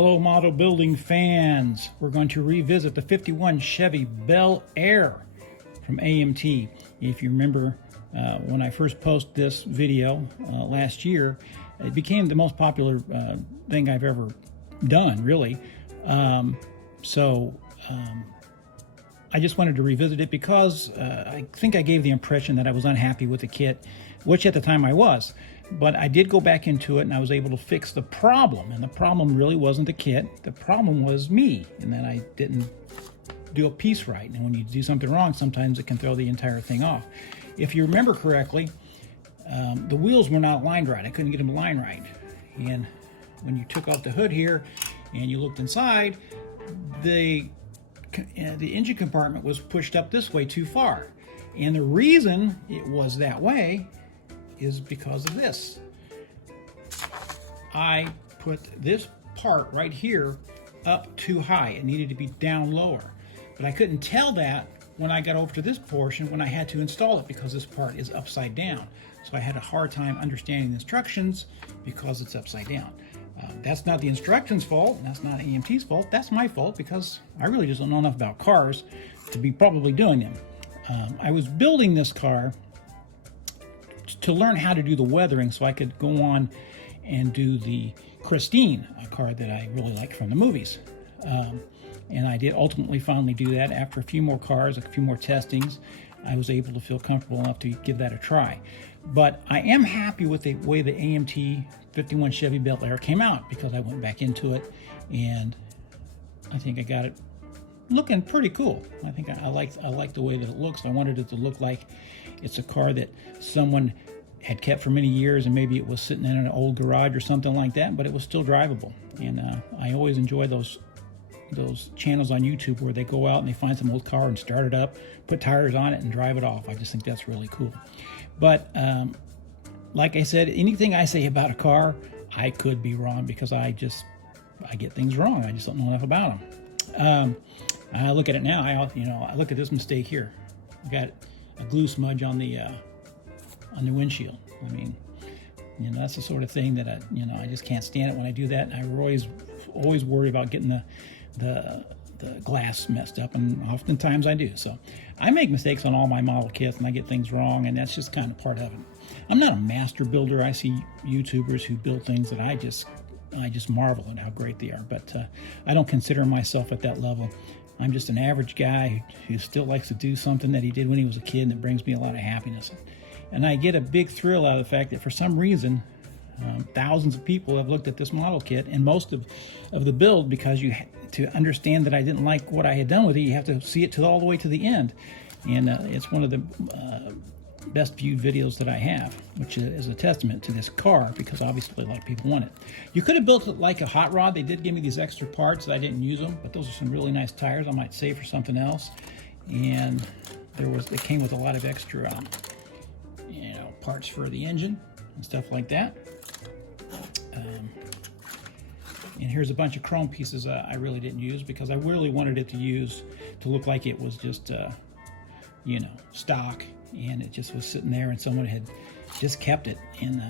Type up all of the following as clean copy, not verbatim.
Hello model building fans. We're going to revisit the 51 Chevy Bel Air from AMT. If you remember when I first posted this video last year, it became the most popular thing I've ever done, really. I just wanted to revisit it because I think I gave the impression that I was unhappy with the kit, which at the time I was. But I did go back into it and I was able to fix the problem. And the problem really wasn't the kit. The problem was me, and that I didn't do a piece right. And when you do something wrong, sometimes it can throw the entire thing off. If you remember correctly, the wheels were not lined right. I couldn't get them lined right. And when you took off the hood here and you looked inside, the engine compartment was pushed up this way too far. And the reason it was that way is because of this. I put this part right here up too high. It needed to be down lower. But I couldn't tell that when I got over to this portion when I had to install it, because this part is upside down. So I had a hard time understanding the instructions because it's upside down. That's not the instructions' fault. That's not AMT's fault. That's my fault, because I really just don't know enough about cars to be probably doing them. I was building this car to learn how to do the weathering so I could go on and do the Christine, a car that I really like from the movies. And I did ultimately finally do that. After a few more cars, a few more testings, I was able to feel comfortable enough to give that a try. But I am happy with the way the AMT 51 Chevy Bel Air came out, because I went back into it and I think I got it looking pretty cool. I think I like the way that it looks. I wanted it to look like it's a car that someone had kept for many years, and maybe it was sitting in an old garage or something like that, but it was still drivable. And I always enjoy those channels on YouTube where they go out and they find some old car and start it up, put tires on it and drive it off. I just think that's really cool. But like I said, anything I say about a car, I could be wrong, because I get things wrong. I just don't know enough about them. I look at it now. I look at this mistake here. I got a glue smudge on the windshield. I mean, that's the sort of thing that I just can't stand it when I do that. And I always worry about getting the glass messed up, and oftentimes I do. So I make mistakes on all my model kits, and I get things wrong, and that's just kind of part of it. I'm not a master builder. I see YouTubers who build things that I just marvel at how great they are, but I don't consider myself at that level. I'm just an average guy who still likes to do something that he did when he was a kid, and it brings me a lot of happiness. And I get a big thrill out of the fact that for some reason, thousands of people have looked at this model kit and most of the build, because to understand that I didn't like what I had done with it, you have to see it all the way to the end. And it's one of the best viewed videos that I have, which is a testament to this car, because obviously a lot of people want it. You could have built it like a hot rod. They did give me these extra parts that I didn't use them, but those are some really nice tires I might save for something else. And it came with a lot of extra parts for the engine and stuff like that. And here's a bunch of chrome pieces I really didn't use, because I really wanted it to look like it was just stock, and it just was sitting there and someone had just kept it. And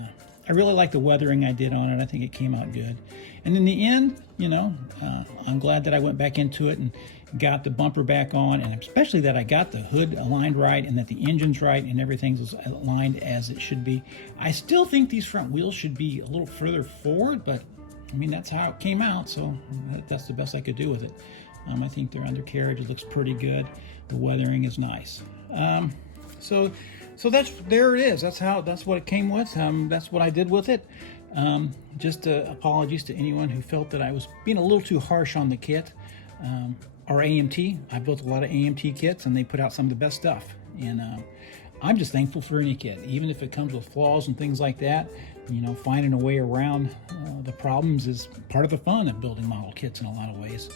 I really like the weathering I did on it. I think it came out good. And in the end, I'm glad that I went back into it and got the bumper back on, and especially that I got the hood aligned right, and that the engine's right and everything's aligned as it should be. I still think these front wheels should be a little further forward, but I mean, that's how it came out, so that's the best I could do with it. I think their undercarriage looks pretty good. The weathering is nice. So there it is. That's what it came with. That's what I did with it. Just apologies to anyone who felt that I was being a little too harsh on the kit. Or AMT. I built a lot of AMT kits, and they put out some of the best stuff. And I'm just thankful for any kit, even if it comes with flaws and things like that. Finding a way around the problems is part of the fun of building model kits in a lot of ways,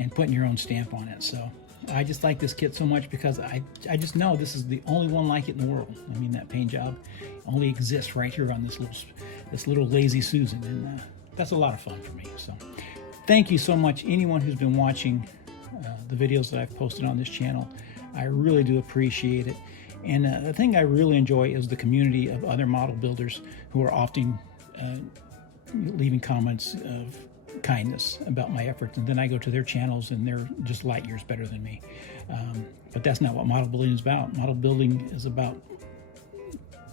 and putting your own stamp on it. So I just like this kit so much, because I just know this is the only one like it in the world. I mean, that paint job only exists right here on this little Lazy Susan, and that's a lot of fun for me. So thank you so much, anyone who's been watching the videos that I've posted on this channel. I really do appreciate it. And the thing I really enjoy is the community of other model builders who are often leaving comments of kindness about my efforts, and then I go to their channels and they're just light years better than me. But that's not what model building is about. Model building is about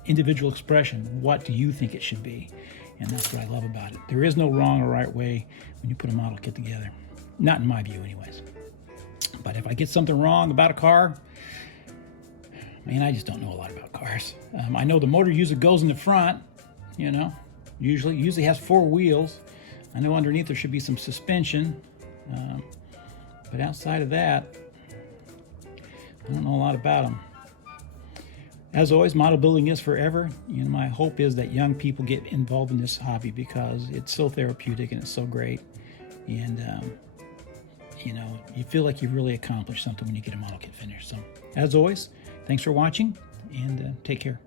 individual expression. What do you think it should be? And that's what I love about it. There is no wrong or right way when you put a model kit together. Not in my view, anyways. But if I get something wrong about a car, man, I just don't know a lot about cars. I know the motor user goes in the front, you know, usually has 4 wheels. I know underneath there should be some suspension. But outside of that, I don't know a lot about them. As always, model building is forever. You know, my hope is that young people get involved in this hobby because it's so therapeutic and it's so great. And, you know, you feel like you've really accomplished something when you get a model kit finished. So, as always, thanks for watching and take care.